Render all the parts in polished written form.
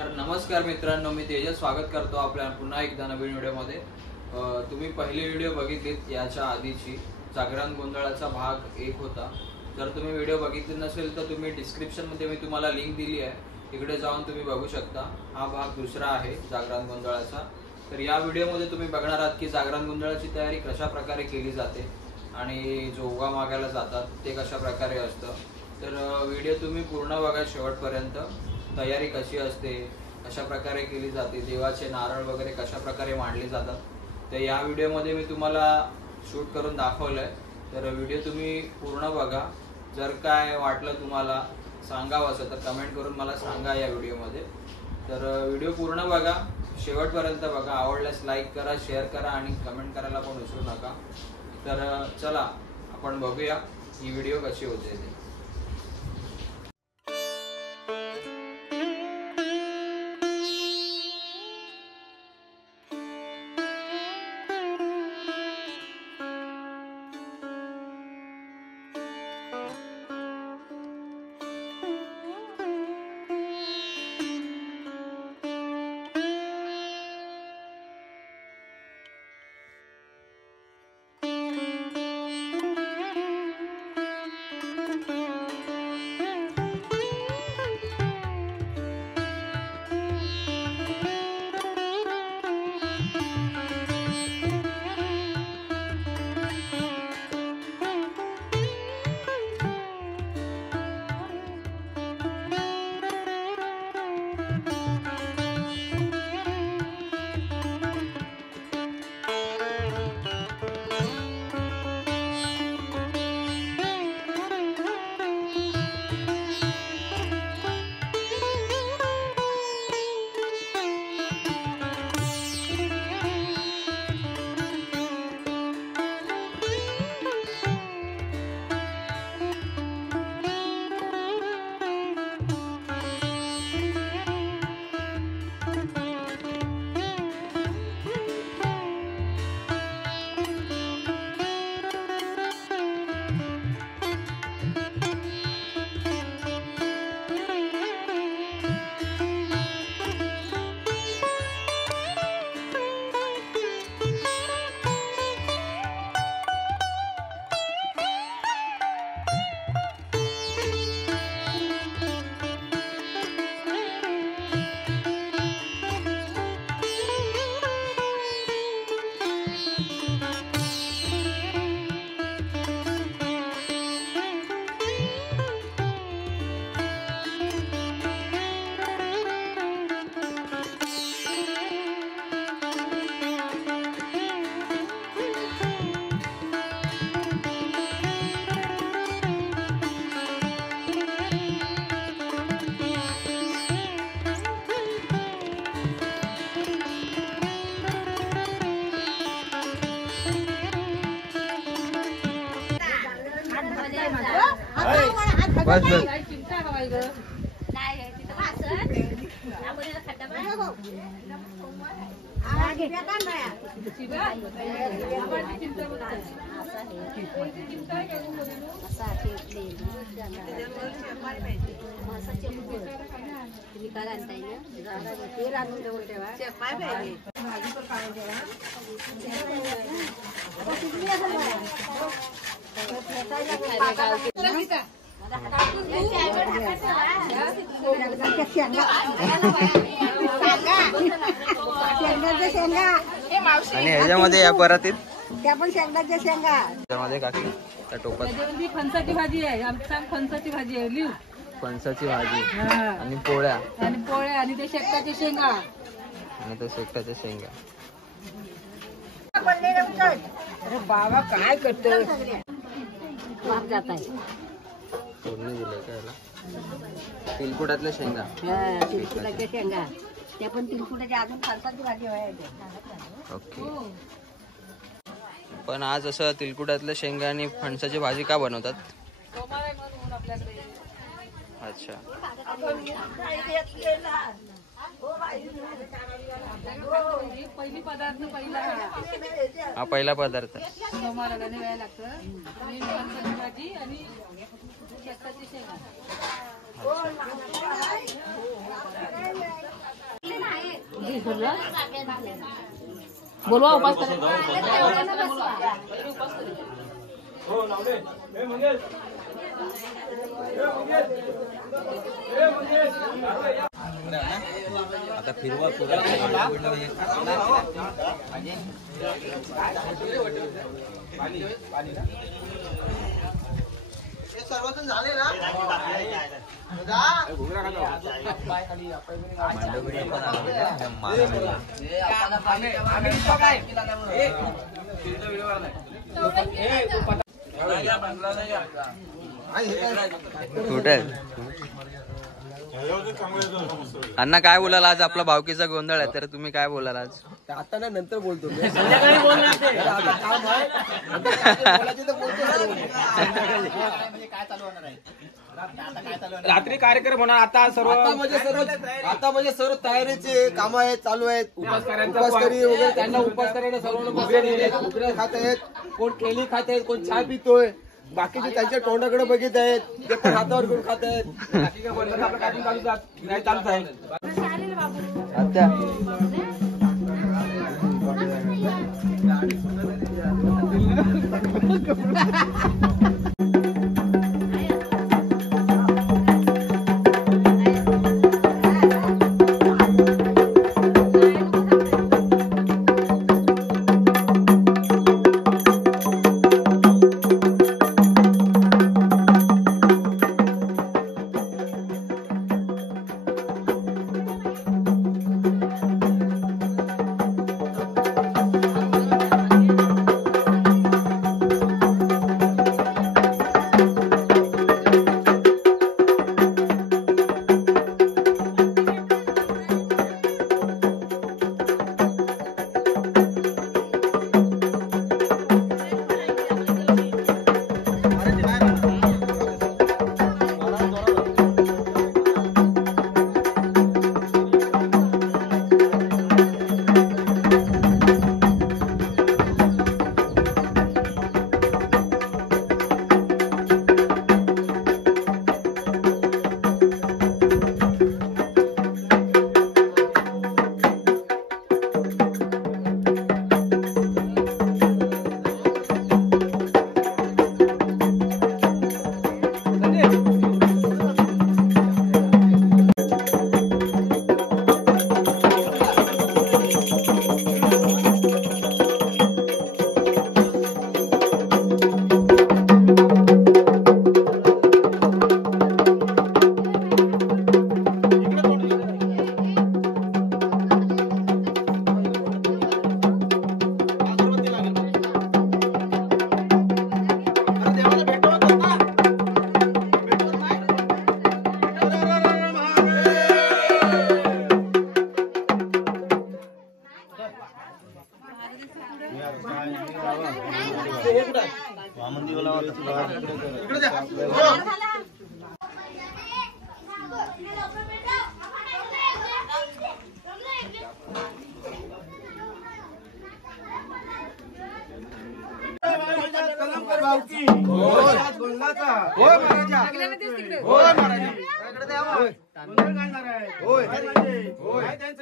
तर नमस्कार मित्रांनो, मी तेजस स्वागत करतो आपल्या पुन्हा एकदा नवीन व्हिडिओमध्ये। तुम्ही पहिली व्हिडिओ बघितलीत याच्या आधीची जागरण गोंधळाचा भाग 1 होता। जर तुम्ही व्हिडिओ बघितली नसेल तर तुम्ही डिस्क्रिप्शनमध्ये मी तुम्हाला लिंक दिली आहे, तिकडे जाऊन तुम्ही बघू शकता। हा भाग दुसरा आहे जागरण गोंधळाचा। तर या व्हिडिओमध्ये तुम्ही बघणार आहात की जागरण गोंधळाची तयारी कशा प्रकारे केली जाते आणि जो उगा मागायला जातात ते कशा प्रकारे असतं। तर व्हिडिओ तुम्ही पूर्ण बघा शेवटपर्यंत। तयारी कशी असते, कशा प्रकारे केली जाते, देवाचे नारळ वगैरे कशा प्रकारे मांडले जातात, तर या व्हिडिओमध्ये मी तुम्हाला शूट करून दाखवलंय। तर व्हिडिओ तुम्ही पूर्ण बघा। जर काय वाटलं तुम्हाला सांगावं असं तर कमेंट करून मला सांगा या व्हिडिओमध्ये। तर व्हिडिओ पूर्ण बघा, शेवटपर्यंत बघा। आवडल्यास लाईक करा, शेअर करा आणि कमेंट करायला पण विसरू नका। तर चला आपण बघूया ही व्हिडिओ कशी होते ते। बस बस आणि ह्याच्यामध्ये या परातीत त्या पण शेंगाच्या शेंगा त्यामध्ये काकी त्या टोपात फणसाची भाजी आहे, आमच्या फणसाची भाजी आहे, लिव फणसाची भाजी आणि पोळ्या आणि ते शेंगाच्या शेंगा आणि ते शेकटाच्या शेंगा। अरे बाबा काय करतो जात आहे फोडणी दिलंय का याला? तिलकुटातल्या शेंगा, तिलकुटाच्या शेंगा, त्या पण तिलकुटाच्या अजून फणसाची भाजी आहे। ओके, पण आज असं तिलकुटातल्या शेंगा आणि फणसाची भाजी का बनवतात? अच्छा, पहिली पदार्थ हा पहिला पदार्थ सोमवाराला वेळ लागतं। फणसाची भाजी आणि शेंगाची शेंगा। बोलवा उपास करा. आता फिरवा सर्वजण झाले ना कुठे अण्णा काय बोलाल आज आपला भावकीचा गोंधळ आहे तर तुम्ही काय बोलाल आज आता ना नंतर बोलतो संध्याकाळी बोलणार ते आता काम आहे बोलायचे तर बोलतो काय चालू होणार आहे रात्री कार्यक्रम होणार आता म्हणजे सर्व तयारीचे काम आहेत चालू आहेत उपासकरी वगैरे त्यांना उपास करायला सर्वांना उकड्या खात आहेत कोण केली खात आहेत कोण चहा पितोय बाकीचे त्यांच्या तोंडाकडे बघित आहेत ते पण हातावर करून खात आहेत बाकी काय बोलतात आपलं काय चालूच आहे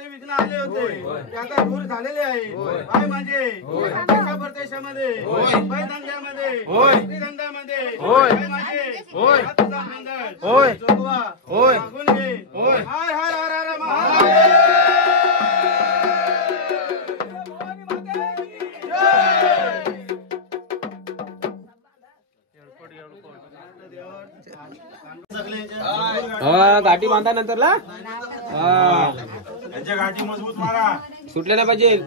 विघ्न आले होते ते आता दूर झालेले आहे काय म्हणजे परदेशामध्ये धंद्यामध्ये धंद्यामध्ये काय माझे हाय हाय हर हर महादेव गाठी बांधा नंतरला त्यांच्या गाठी मजबूत मारा सुटले नाही पाहिजे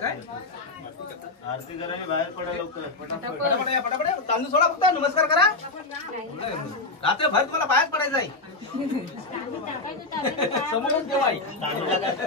काय आरती करायला बाहेर पडा लवकर. पटापट या, पटापट या. तांदूळ सोडा फक्त नमस्कार करा. रात्र भर तुम्हाला बाहेर पडायचं आहे. समोरून ठेवा आई. तांदूळ टाका.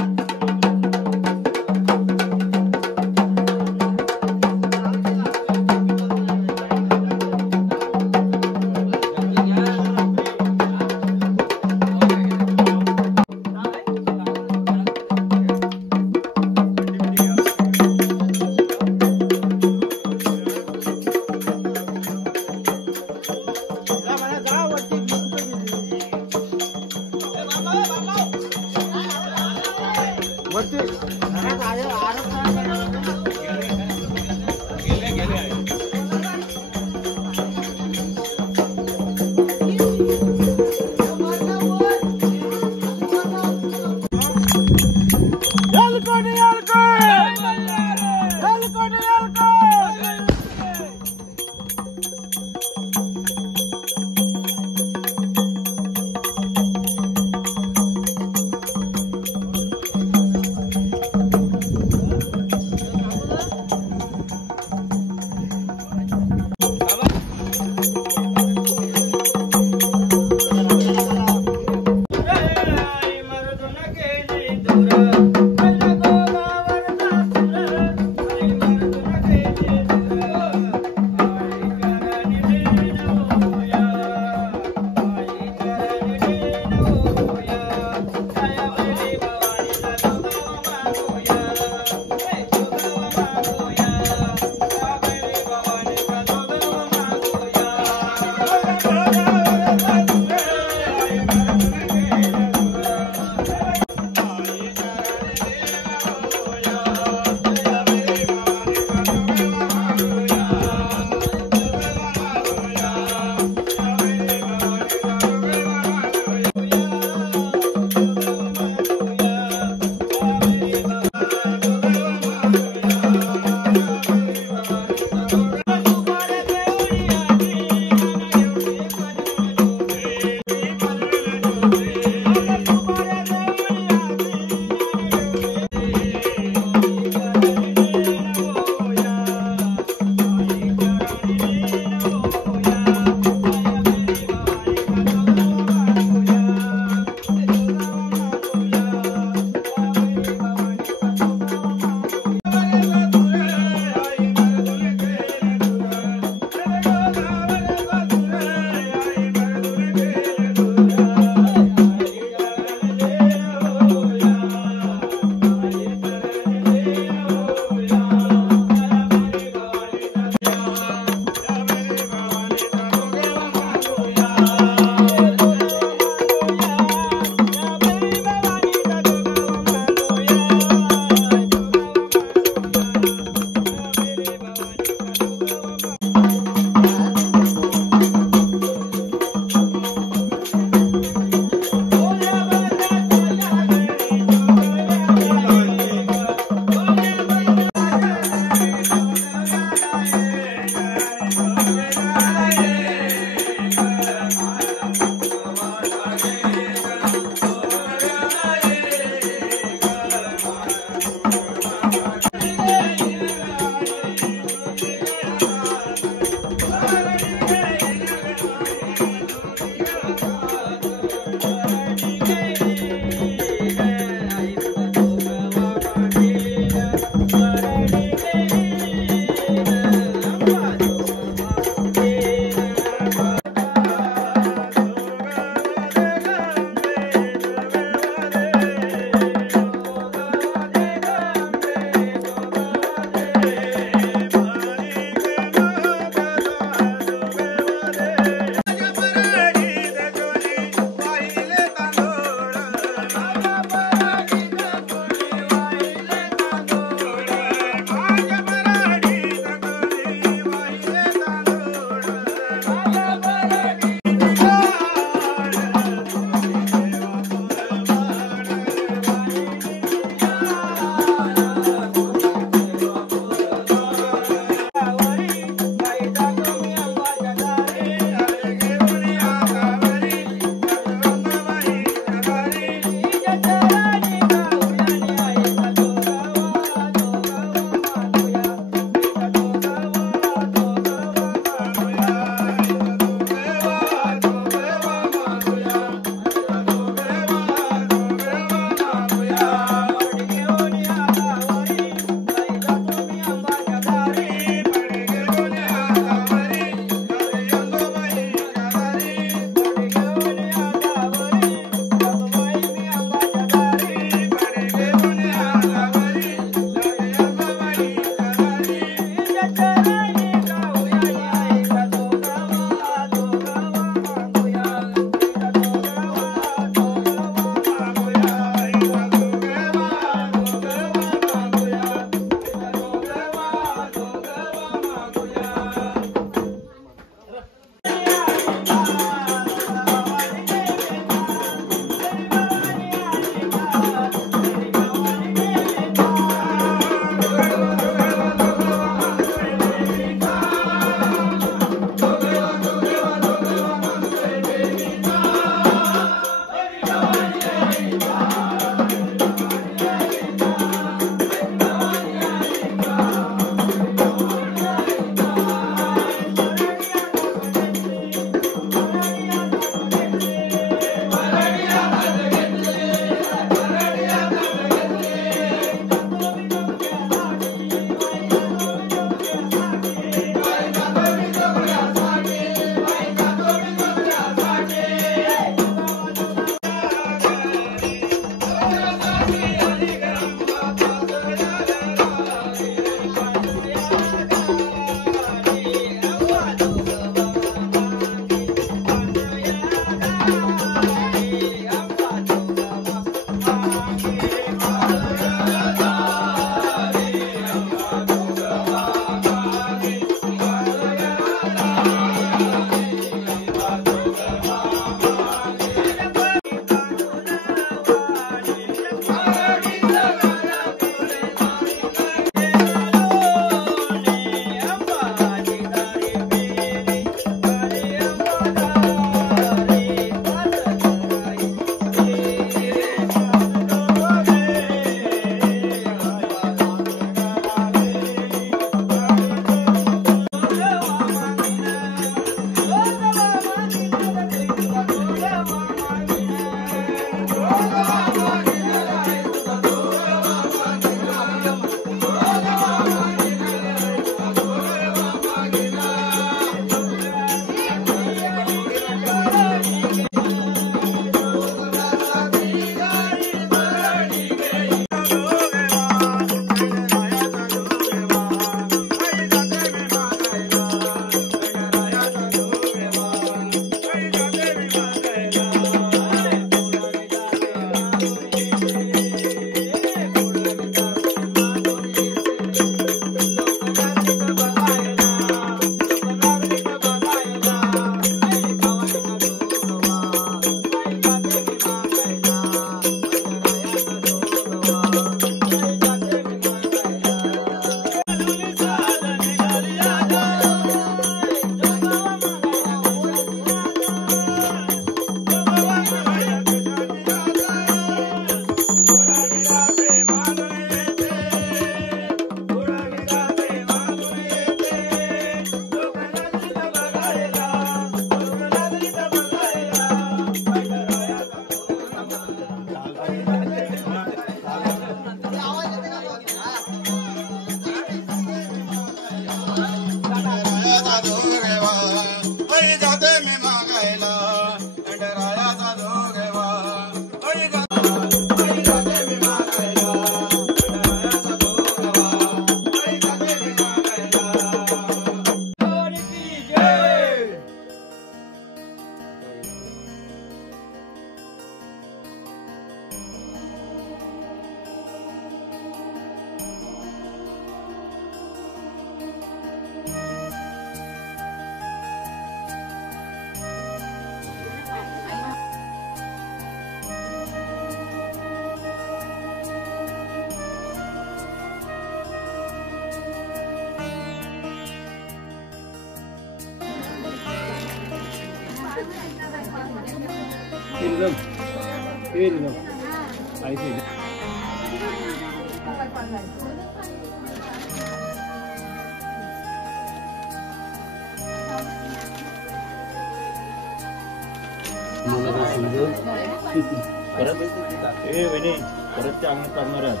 परत त्या अंगणात लागणार आहेत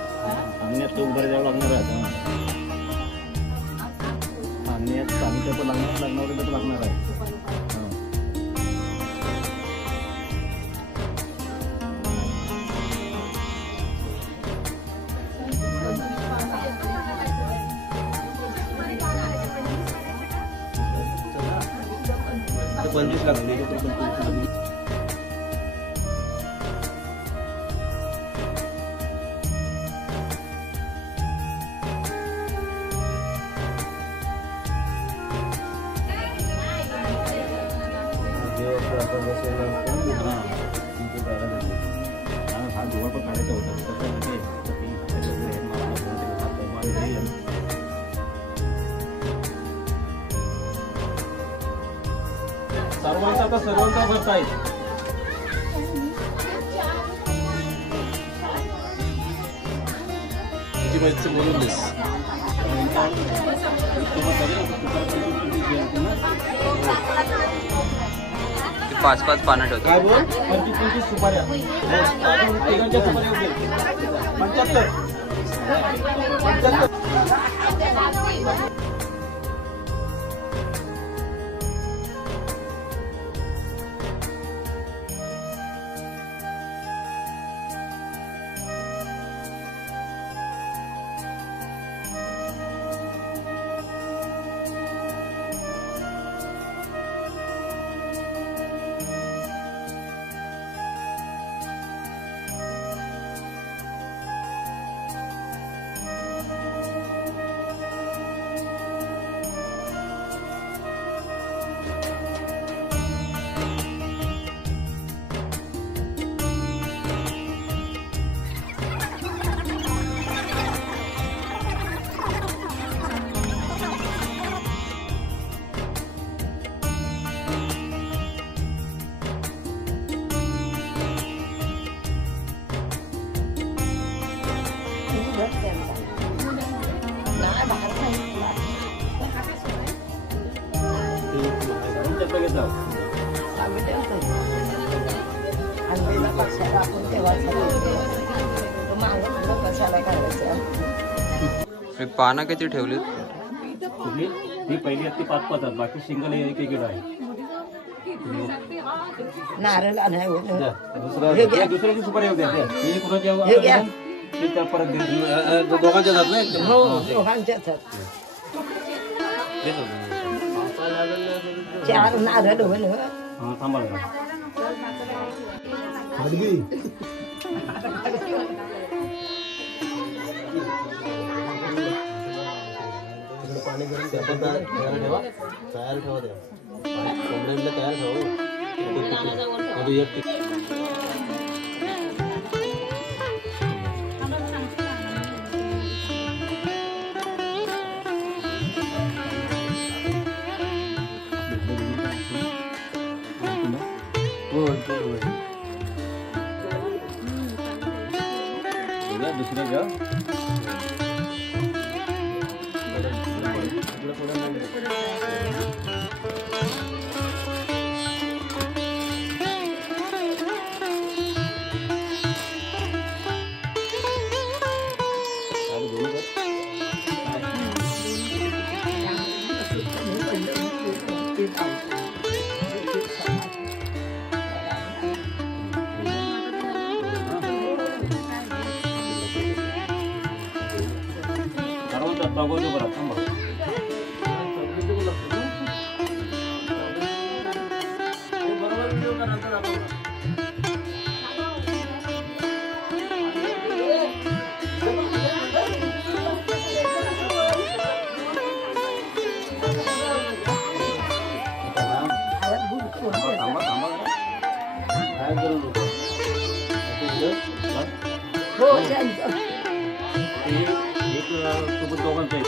अंगणात तो उभं द्यावं लागणार आहेत अंगणात पाणी पण लागणार आहे पंचवीस लागले हा जवळ पण काढायचा होता सर्वांचा आता सर्वांचा भरता आहे बोलून देस 5-5 पानं ठेवतो. काय बोल 25 सुपाऱ्या तिघांच्या सुपाऱ्या होतील 75 पानं किती ठेवली? ही पहिली ती 5-5 आहेत बाकी सिंगल एक एक आहे नारळ नाही दुसऱ्याची सुपारी होत्या हे कुणाच्या ते त्या परत दोघांच्या जात नाही हो दोघांच्याच 4 नारळ होईल हां थांबा पाणी गरम तयार ठेवा तयार ठेवा कोंबड्यांना तयार ठेवा दुसऱ्या घ्या बघू बरं थांबा सोबत दोघांचा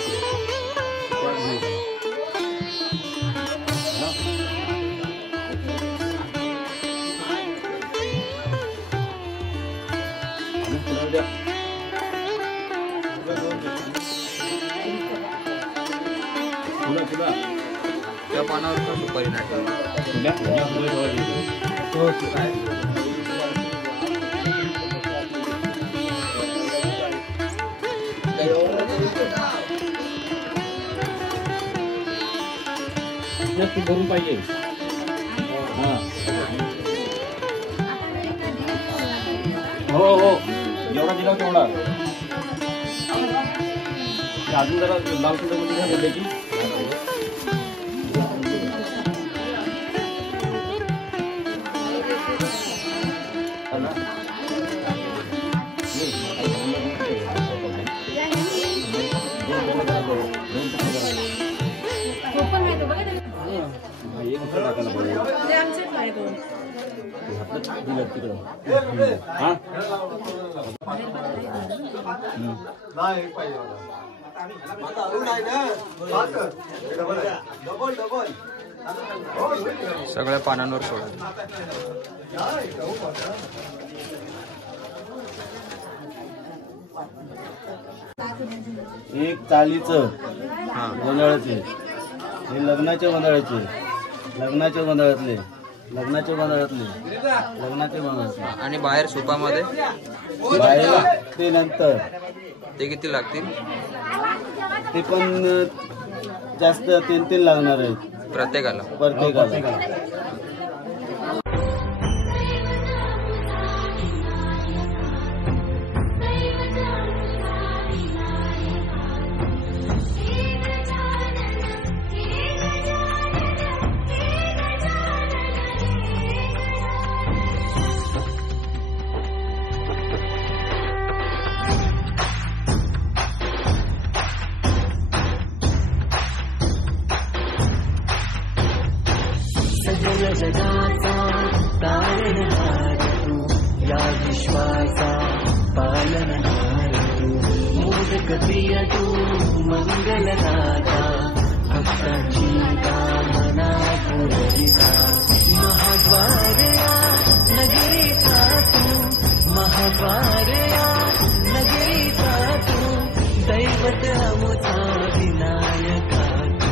त्या पानावर पण सुपारी नाही भरून पाहिजे. हो हो जेवढा दिला तेवढा. अजून जरा लाल कुठे काय बोलले की सगळ्या पानांवर सोडत. एक चालीचं गोंधळाचे, हे लग्नाच्या गोंधळाचे, लग्नाच्या गोंधळातले, लग्नाच्या गोंधळातले, लग्नाच्या गोंधळातले. आणि बाहेर सुपामध्ये बाहेर ते नंतर ते किती लागतील? ते पण जास्त 3 लागणार आहेत प्रत्येकाला. प्रत्येकाला. जगाचा तारणहार तू, या विश्वाचा पालनहार तू, मोदक प्रिय तू, मंगलदाता, भक्तांची कामना पुरविता. महाद्वार या नगरीचा तू, महाद्वार या नगरीचा तू, दैवत अमुचा विनायका तू,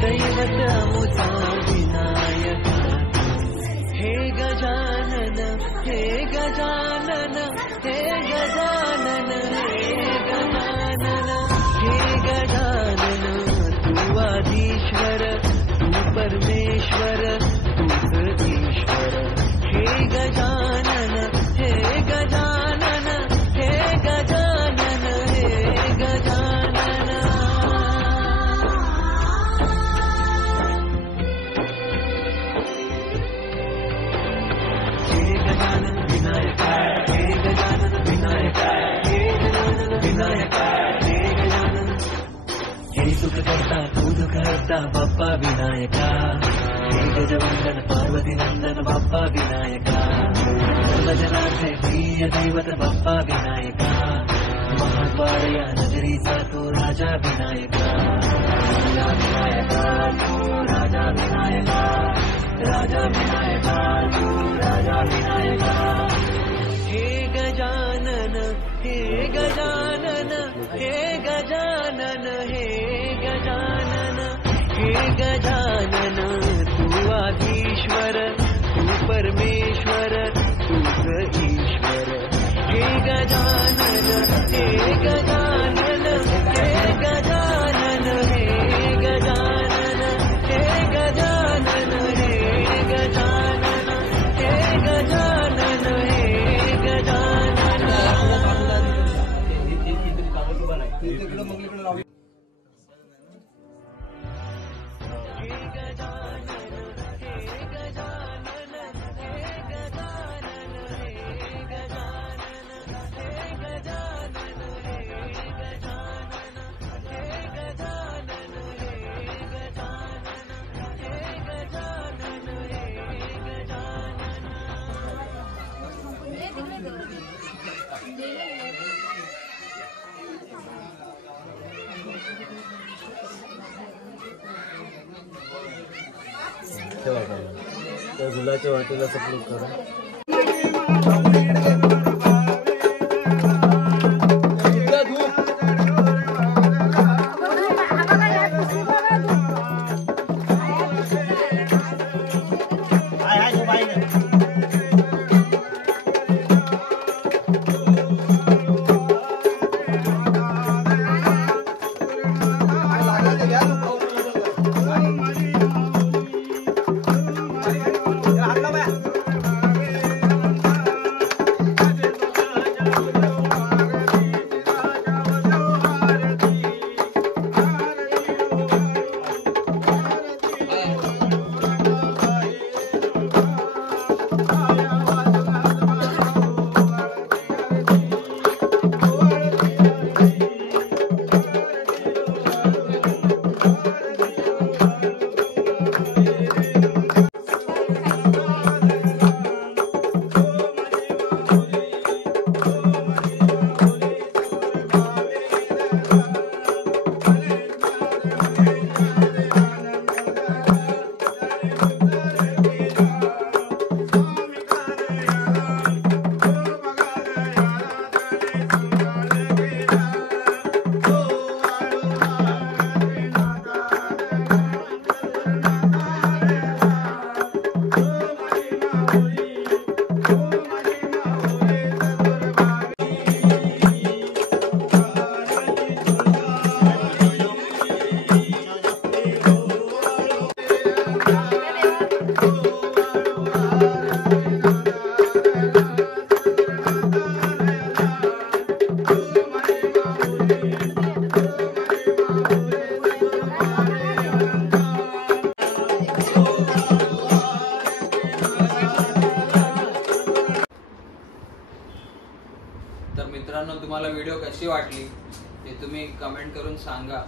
दैवत अमुचा विनायका. हे गजानन, हे गजानन, हे गजानन, हे गजानन, हे गजानन. तू आदिश्वर, तू परमेश्वर, तूच ईश्वर. हे गजानन, हे गजानन, हे गजानन, हे गजानन. हे सुख करता तू दुःख हरता बाप्पा विनायका. हे गजवंदन पार्वती नंदन बाप्पा विनायका. सर्वजनार्थे प्रिय दैवत बाप्पा विनायका. महाद्वार या नगरीचा तू राजा विनायका. राजा विनायका तू राजा विनायका. राजा विनायका तू राजा विनायका. हे गजानन, हे गजानन, हे गजानन, हे गजानन, हे गजानन. तू आदिश्वर, तू परमेश्वर, तूच ईश्वर. हे गजानन, हे गजानन, हे गजानन, हे गजानन, हे गजानन, हे गजानन, हे गजानन, हे गजानन. त्या गुलाच्या वाटेला सपोर्ट करा. मित्रांनो, तुम्हाला व्हिडिओ कशी वाटली ते तुम्ही कमेंट करून सांगा.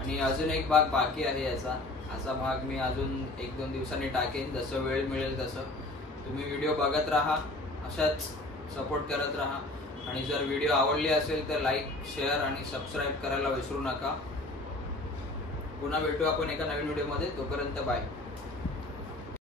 आणि अजून एक भाग बाकी आहे याचा. असा भाग मी अजून 1-2 दिवसांनी टाकेन, जसं वेळ मिळेल तसं. तुम्ही व्हिडिओ बघत राहा, अशाच सपोर्ट करत राहा. आणि जर व्हिडिओ आवडली असेल तर लाईक, शेअर आणि सबस्क्राईब करायला विसरू नका. पुन्हा भेटू आपण एका नवीन व्हिडिओमध्ये. तोपर्यंत बाय.